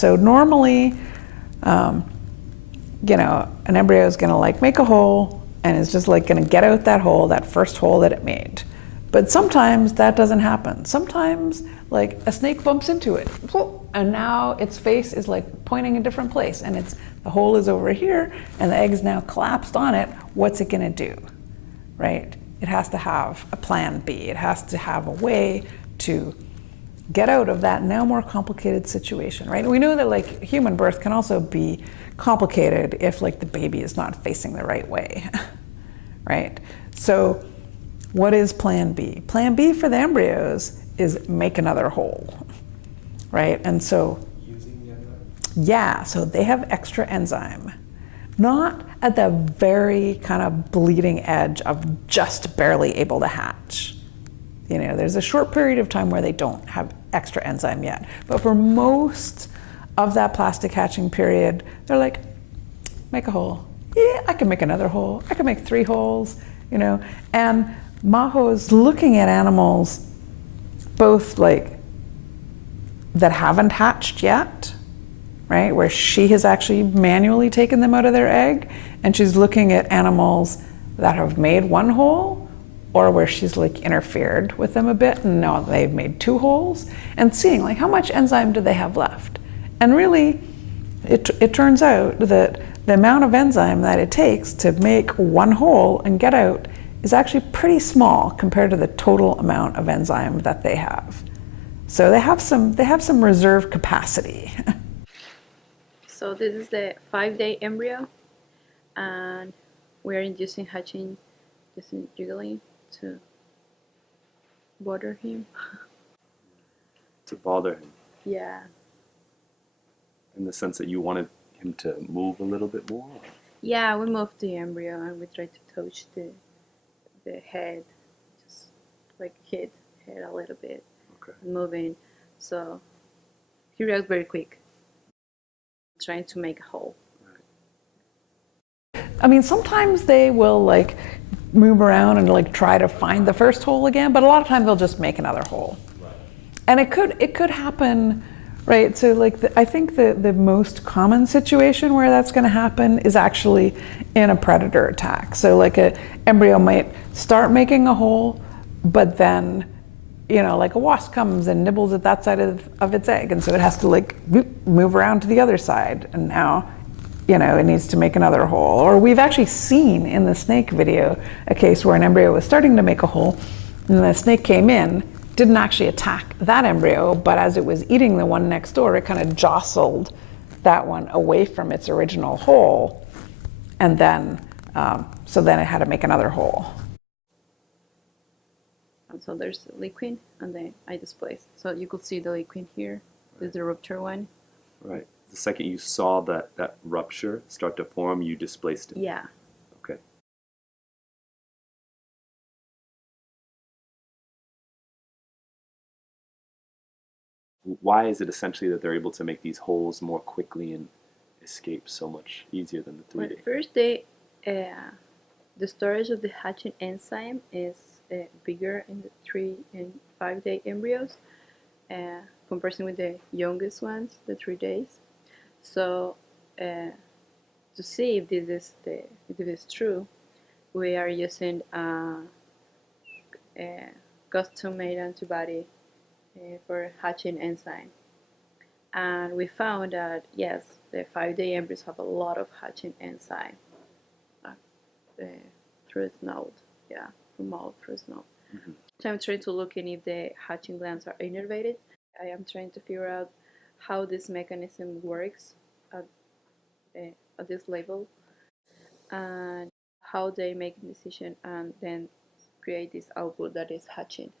So normally, you know, an embryo is going to like make a hole and it's just like going to get out that hole, that first hole that it made. But sometimes that doesn't happen. Sometimes like a snake bumps into it and now its face is like pointing a different place and the hole is over here and the egg is now collapsed on it. What's it going to do, right? It has to have a plan B. It has to have a way to get out of that now more complicated situation, right? We know that like human birth can also be complicated if like the baby is not facing the right way, right? So what is plan B? Plan B for the embryos is make another hole, right? And so, using the enzyme? yeah, so they have extra enzyme, not at the very kind of bleeding edge of just barely able to hatch. You know, there's a short period of time where they don't have extra enzyme yet. But for most of that plastic hatching period, they're like, make a hole. Yeah, I can make another hole. I can make 3 holes, you know. And Maho is looking at animals both like that haven't hatched yet, right? Where she has actually manually taken them out of their egg. And she's looking at animals that have made 1 hole or where she's like interfered with them a bit and now they've made 2 holes and seeing like how much enzyme do they have left. And really, it turns out that the amount of enzyme that it takes to make 1 hole and get out is actually pretty small compared to the total amount of enzyme that they have. So they have some reserve capacity. So this is the 5-day embryo, and we're inducing hatching, just jiggling to bother him. To bother him? Yeah. In the sense that you wanted him to move a little bit more? Yeah, we moved the embryo and we tried to touch the head, just like hit head a little bit, Okay. moving. So he reacts very quick, trying to make a hole. I mean, sometimes they will like move around and like try to find the first hole again, but a lot of times they'll just make another hole. Right. And it could happen, right? So like I think the most common situation where that's going to happen is actually in a predator attack. So like an embryo might start making a hole, but then, you know, like a wasp comes and nibbles at that side of its egg, and so it has to like move around to the other side, and now, you know, it needs to make another hole. Or we've actually seen in the snake video a case where an embryo was starting to make a hole, and the snake came in, didn't actually attack that embryo, but as it was eating the one next door, it kind of jostled that one away from its original hole, and then, so then it had to make another hole. And so there's the liquid, and then I displaced. So you could see the liquid here. This is the rupture one. Right. The second you saw that rupture start to form, you displaced it. Yeah. Okay. Why is it essentially that they're able to make these holes more quickly and escape so much easier than the 3-day? Well, first, the storage of the hatching enzyme is bigger in the 3 and 5-day embryos, comparison with the youngest ones, the 3 days. So to see if this is true, we are using a custom-made antibody for hatching enzyme, and we found that yes, the 5-day embryos have a lot of hatching enzyme. Through node, yeah, from all through node. Mm-hmm. So I'm trying to look in if the hatching glands are innervated. I am trying to figure out how this mechanism works at this level, and how they make a decision and then create this output that is hatching.